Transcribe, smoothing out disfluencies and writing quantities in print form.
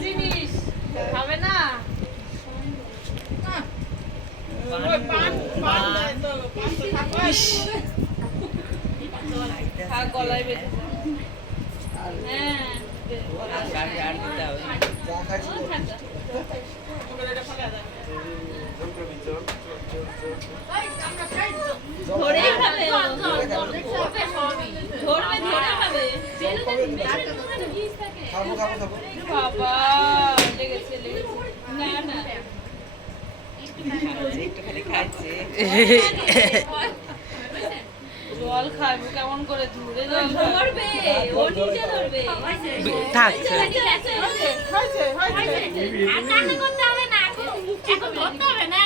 জিনিস খাবে না গলায় বেঁধে ধরেই খাবে ধরবে ধরে খাবে বাবা লেগেছে লেগেছে না না জল খাবে কেমন করে ধরে জল ধরবে ও নিজে ধরবে থাক করতে হবে না এখন ধরতে হবে না